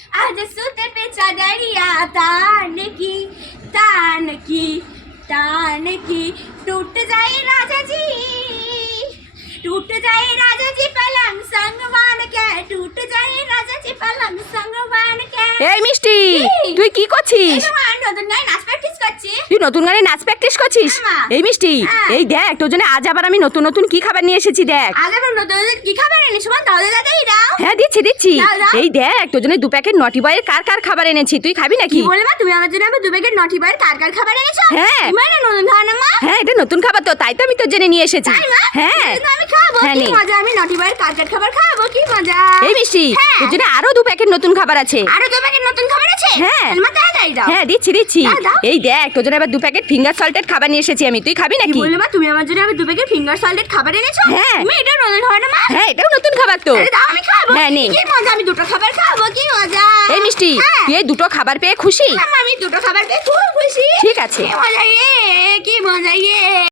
आज सूते पे चादरिया तान की तान की तान की टूट जाए राजा जी टूट जाए राजा जी पलंग संगवान के टूट जाए राजा जी पलंग संगवान के এই মিষ্টি এই। তুই কি করছিস এই তোমার নতুন গায়ে নাচ প্র্যাকটিস করছি তুই নতুন গানে নাচ প্র্যাকটিস করছিস? হ্যাঁ, এই মিষ্টি হ্যাঁ। এই দেখ তোর জন্য আজ আবার আমি নতুন নতুন কি খাবার নিয়ে এসেছি দেখ। আগে আমার নতুন নতুন কি খাবার এনেছো মা? দাদা দাদাই দাও হ্যাঁ দিচ্ছি দিচ্ছি। দাও, দাও। এই দেখ তোর জন্য দু প্যাকেট নটি বয়ের কার কার খাবার এনেছি তুই খাবি নাকি? বলে মা? তুমি আমার জন্য আমার দু প্যাকেট নটি বার কার কার খাবার এনেছো? হ্যাঁ। তুমি এটা নতুন খাবার মা? হ্যাঁ এটা নতুন খাবার তো তাই তো আমি তোর জন্য নিয়ে এসেছি। হ্যাঁ। আমি খাব। হ্যাঁ, কি মজা আমি নটি বার কার কার খাবার খাব? কি মজা। এই মিষ্টি। তোর জন্য আরও দু প্যাকেট নতুন খাবার আছে। আরও দু প্যাকেট নতুন খাবার হ্যাঁ। হ্যাঁ দিচ্ছি দিচ্ছি। এই দেখ তোর জন্য আবার দু প্যাকেট ফিঙ্গার সল্টেড খাবার নিয়ে এসেছি আমি। তুই খাবি নাকি? বললে মা তুমি আমার জন্য আবার দু প্যাকেট ফিঙ্গার সল্টেড খাবার এনেছো? হ্যাঁ। তুমি এটা নতুন খাবার না মা? হ্যাঁ এটাও নতুন খাবার তো। আমি খাব। হ্যাঁ, নে। কি মজা আমি দুটো খাবার খাব কি মজা। এই মিষ্টি হ্যাঁ। তুই এই দুটো খাবার পেয়ে খুশি? আমি দুটো খাবার পেয়ে খুব খুশি। ঠিক আছে। মজা ইয়ে কি মজা ইয়ে